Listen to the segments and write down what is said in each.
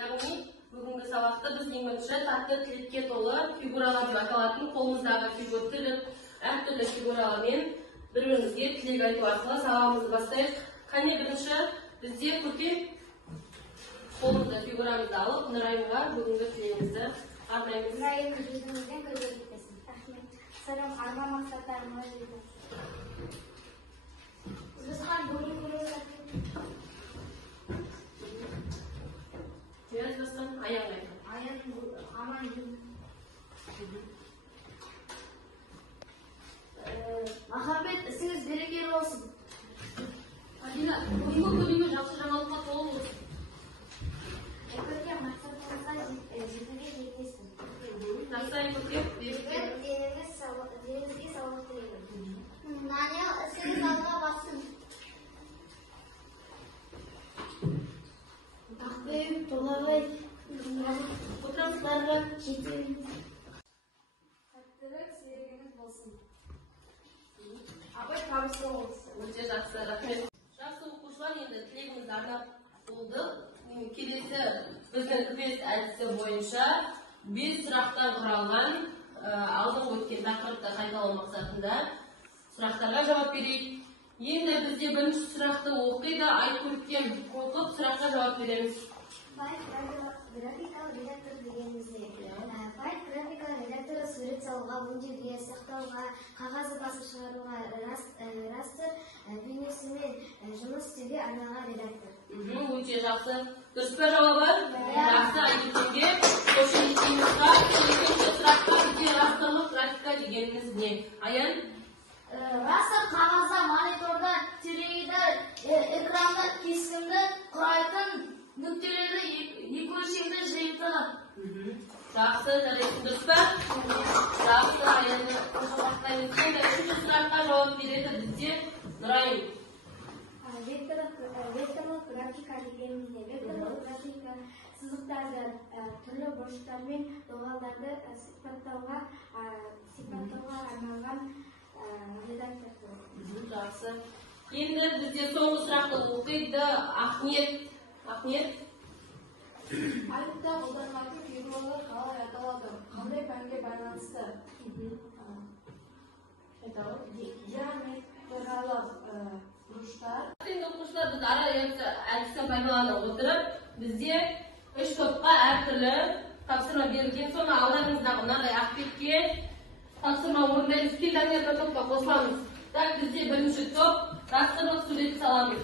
Яғни бүгінгі сабақта біз ең бірінші татты тілекке толы фигуралар деп аталатын қолымыздағы фигур тіліп, әртүрлі фигуралармен бір-бірімізге тілек айту арқылы сабағымызды бастайық. Қане бірінші бізде көркем қолымызда фигурамызды алып, Нұрайымға бүгінгі тілегімізді арнаймыз. Нұрайым жүзіңізден көзге кетпесін. Рахмет. Сырым арман мақсаттарыңа жетіңіз. Үзбесхан бүгін көресің. Biraz basın, ayağını yapın. Ayağını aman yürü. Махамбет, ісіңіз берекелі olsun. Адина, бүгінгі көрейме жақсы жаңалыққа толы болсын. Көркем мақсатыңызға жетуге жетесің. Жақсайын көркем, деніңізге саулық тілеймін. Даниял, ісіңіз алға бассын. Ақбөйім, Толағай, отырамыздарға жетемін. Сәттілік серігіңіз болсын. Абай табысы болсын. Өте жақсы, рахмет. Жақсы оқушылар, енді тілегімізді арнап болдық. Келесі біздің квест әдісі бойынша 5 сұрақтан құралған алдыңғы өткен тақырыпты қайталау мақсатында сұрақтарға жауап берейік. Енді бізде бірінші сұрақты оқиды, Айкөркем оқып сұраққа жауап береміз. Байт графикалық редактор дегеніміз не? Байт графикалық редакторы сурет салуға, өңдеуге, сақтауға, қағазы басып шығаруға, растыр бейнесімен жұмыс істеуге арналған редактор. Өте жақсы. Дұрыс па жауабы? Жақсы, Айкөркемге. Қошеметтеймізға, екінші сұраққа бізде расторлық графика дегеніміз не? Аян? Растыр қағазда, мониторда, телевизорда, экранда кескінді құрайтын нүктелерді екі өлшемді жиынтығы. Жақсы, жарайсың, дұрыс па? Жақсы, Аянды қошамақтаймыз. Енді үшінші сұраққа жауап береді бізде Нұрайым. Векторлық графика дегеніміз не? Векторлық графика сызықтарды, түрлі бұрыштармен овалдарды сипаттауға арналған редактор. Жақсы. Енді бізде соңғы сұрақты оқиды Ахмет. Айтта қолданылатын фигуралар қалай аталады? Қандай пәнге байланысты? Геометриялық бұрыштар. Енді оқушылар біз ара әдісін пайдалана отырып, бізде 3 топқа әртүрлі тапсырма берілген. Соны алдарыңыздағы мынадай ақ бетке тапсырма орындаймыз. Келдіңіздер бір топқа қосыламыз. Бізде бірінші топ растрлық сурет саламыз.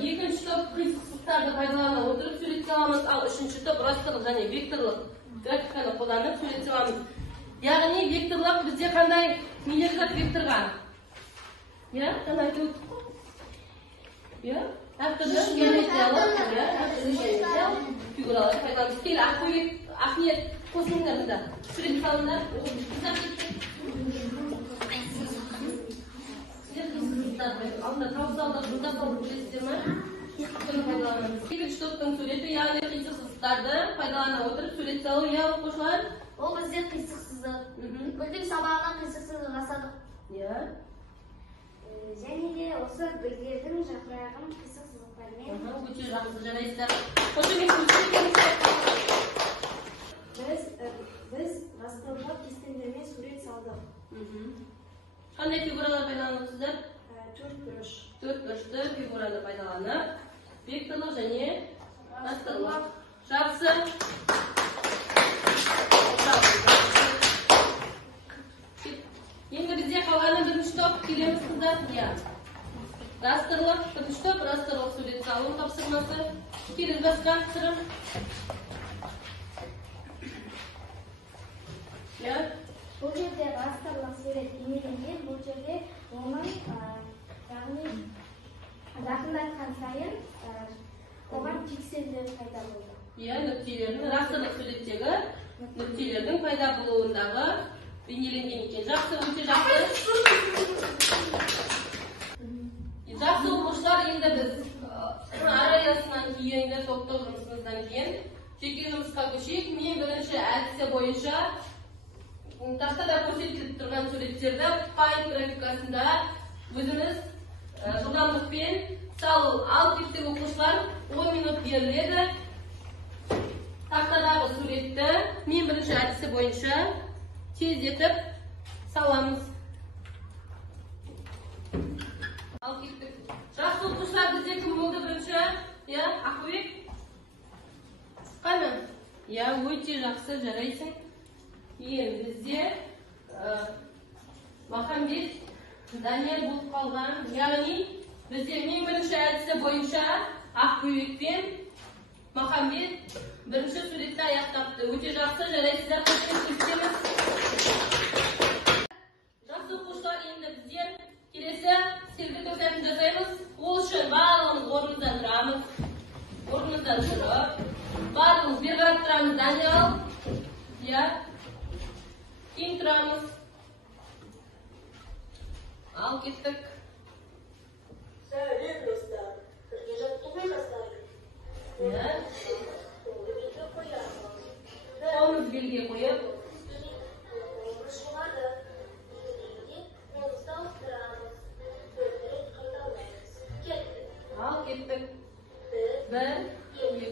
Екінші топ қисықтарды пайдалана отырып сурет саламыз. Ал үшінші топ растрлық және векторлық графиканы қолданып сурет саламыз. Яғни векторлық бізде қандай нелер зат векторға? Қандай айтып өттік қой? Әртүрлі геометриялық фигуралар пайдаланамыз. Келі Ахмет қосыңдар мұнда. Сурет салыңдар. Алдында таусалдық жылда салып білесіздер ме? Екінші топтың суреті, яғни қисық сызықтарды пайдалана отырып сурет салу. Оқушылар? Ол бізде қисық сызық. Гүлдің сабағынан қисық сызық жасадық. Және де осы гүлдердің жапырағын қисық сызықтармен. Өте жақсы, жарайсыздар. Біз растрлық кескіндермен сурет салдық. Қандай фигуралар пайдаланасыздар? 4 бұрыш. 4 бұрышты фигураны пайдаланып, векторлық және растрлық. Жақсы. Енді бізде қалғаны бірінші топ келеміз қыздар. Растрлық, бірінші топ растрлық сурет салу тапсырмасы. Келіз басқан сырым. Бұл жерде растрлық сурет бейнеленген, бұл жерде оның яғни жақындатқан сайын оған пиксельдер пайда болды. Нүктелердің растрлық суреттегі нүктелердің пайда болуындағы бейнеленген екен. Жақсы, өте жақсы. Жақсы оқушылар, енді біз араясынан кейін, топтық жұмысымыздан кейін жеке жұмысқа көшейік. Мен бірінші әдісі бойынша тақтада көрсетіліп тұрған суреттерді Paint графикасында өзіміз жылдамдықпен салу. Ал типтегі оқушылар 10 минут беріледі. бойынша тездетіп саламыз. Ал кеттік. Жақсы оқушылар, бізде кім болды бірінші? Ақбек? Қана? Өте жақсы, жарайсың. Енді бізде Махамбет, Данияр болып қалған. Яғни бізде ең бірінші әдісі бойынша Ақбек пен Махамбет бірінші суретті аяқтапты. Өте жақсы, жарайсыздар. Жақсы оқушылар, енді біздер келесі селфи көрсетіп жасаймыз. Ол үшін барлығымыз орнымыздан тұрамыз. Орнымыздан тұрып, барлығымыз бір қарап тұрамыз. Данияр, кейін тұрамыз. Ал кеттік. Сәлем достар, бірге жаттығу жасайық. Қолымыз белге қойып, ал кеттік. 1, 2.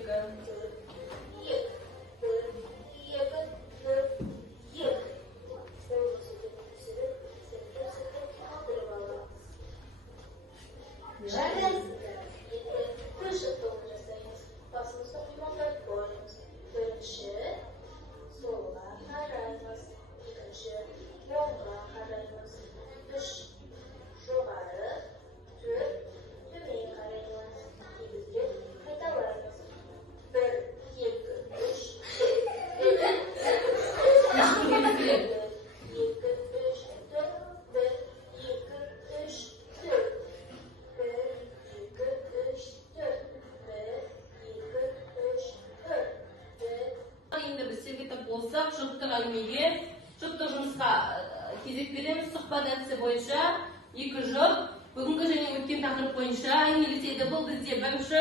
Basımızda uyumalar koyuyoruz. Birinci, sola kararımız. İkinci, yolda kararımız. Üç, yukarı, tür, düğmeye kararımız. İkinci, kaytalarımız. 1, 2, 3. 1, 2, 3, 4. 1, 2, 3, 4. 1, 2, 3, 4. Енді біз сергетіп болсақ, жұптық әңгімеге, жұптық жұмысқа кезек береміз. Сұхбат әдісі бойынша 2 жұп бүгінгі және өткен тақырып бойынша әңгімелеседі. Бұл бізде бірінші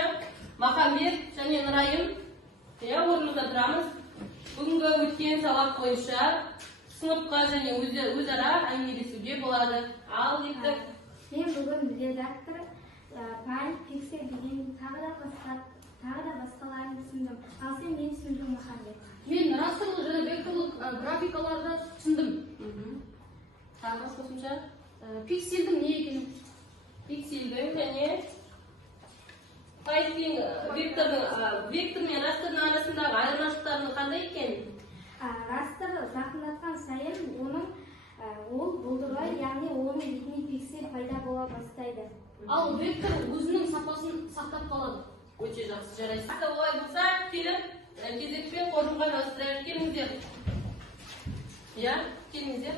Махамбет және Нұрайым. Орнымызда тұрамыз. Бүгінгі өткен сабақ бойынша сыныпқа және өзара әңгімелесуге болады. Ал кеттік. Мен бүгін редактор пай, пиксель деген тағы да басқаларын түсіндім. Ал сен не түсіндің, Махамбет? Мен растрлық және векторлық графикаларды түсіндім. Тағы қосымша? Пиксельдің не екенін. Пиксельдің және пайпен вектор мен растрдың арасындағы айырмашылықтарының қандай екен? Растр жақындатқан сайын ол бұлдырай, яғни оның бетіне пиксель пайда бола бастайды. Ал вектор өзінің сапасын сақтап қалады. Өте жақсы, жарайсыз. Олай болса, келіп, кезекпен қоржынға жаздырайық. Келіңіздер. Келіңіздер.